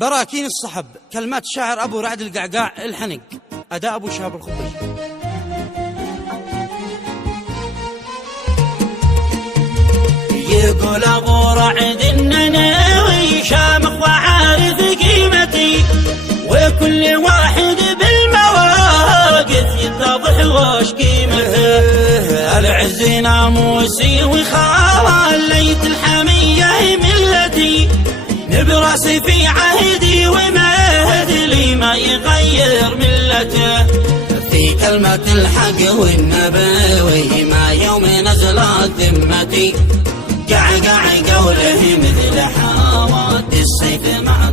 براكين الصحب، كلمات شاعر أبو رعد القعقاع الحنق، أداء أبو شهاب الخبز. يقول أبو رعد إنني شامخ وعارف قيمتي، وكل واحد بالمواقف يتضح وش قيمته. العز ناموسي وخاليت الحمية ملتي، براسي في عهدي ومهد لي ما يغير ملته. في كلمة الحق والنبوي ما يوم نزلت ذمتي، قعقع قوله مثل حواد السيف مع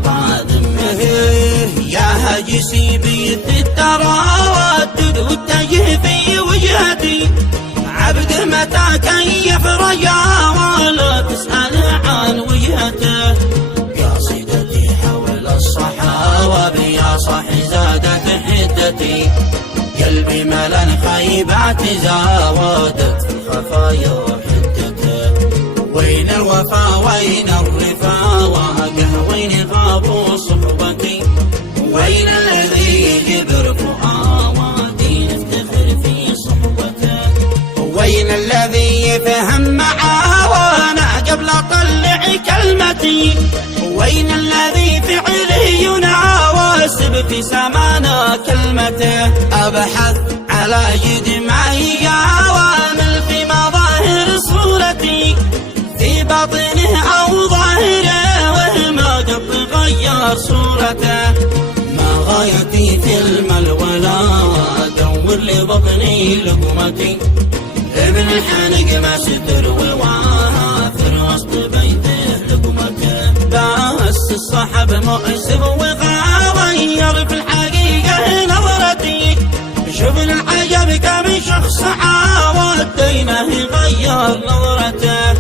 ذمته. يا هجسي بيت التراودد واتجه في وجهتي، عبد متى كيف رجا ولا تسأل عن وجهته. يا صيدتي حول الصحابة يا صح زادت حدتي، قلبي ملان خيبات زاودت في الخفايا وحدته. وين الوفا وين الرفاقة وين غابوا صحبتي، وين الذي كبر فؤادي نفتخر في صحبته. وين الذي يفهم معاوانا قبل اطلع كلمتي، وين الذي فعله يناواسب في سمانا كلمته. ابحث على جدمعي عوامل في مظاهر صورتي، في باطنه او ظاهره وما قد غير صورته. ما غايتي في المال ولا ادور لبطني لقمتي، ابن الحنق ما ستر ووافر وسط بيته لقمته. بس الصحب مؤسف وغير في الحقيقة نظرتي، شوفنا العجب كم شخص عاود دينه يغير نظرته.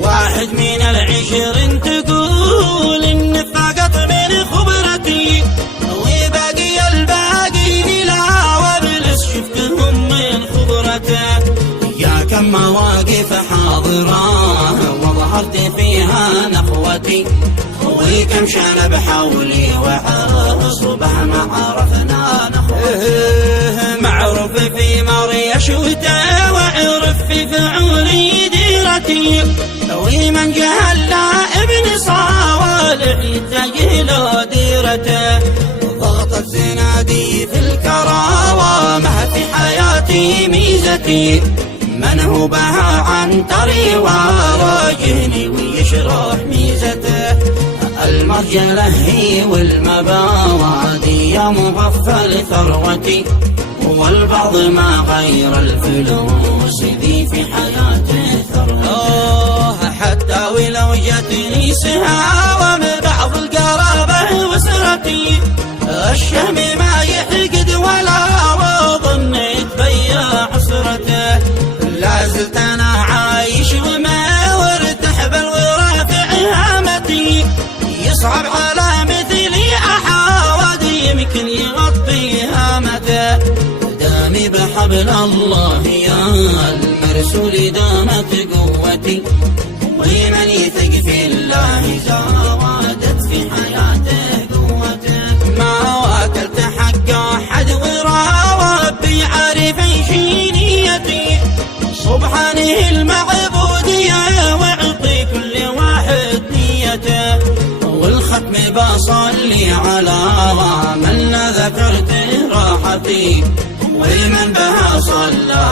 واحد من العشرين تقول إن فقط من خبرتي، وباقي الباقي لا وابلس شفتهم من خبرته. يا كم مواقف حاضرة وظهرت فيها نخوتي، وكم شنب حولي وصبح ما عرفنا نخوتي. معروف في مريش وتا وعرف في فعولي ديرتي، ومن جهل لا ابن صالح يتجه له ديرته. ضغطت زنادي في الكرامة في حياتي ميزتي، من هو بها عن طري وراجهني ويشرح ميزته. المرجلة هي والمبادئ يا مغفل ثروتي، والبعض ما غير الفلوس ذي في حياته ثروته. حتى ولو جتني سهام بعض القرابة وسرتي، الشهم ما يحقد ولا وظنيت بيا عسرته. لا زلت انا عايش وما وارتاح بل ورافع هامتي، يصعب على مثلي احاول يمكن يغطي هامته. دامي بحبل الله يا المرسول دامت قوتي، ومن يثق في الله زادت في حياته قوته. ما واكلت حق احد وربي عارف ايش نيتي، سبحانه المعبود يا واعطي كل واحد نيته. والختم بصلي على من ذكرته راحتي، ومن بها صلى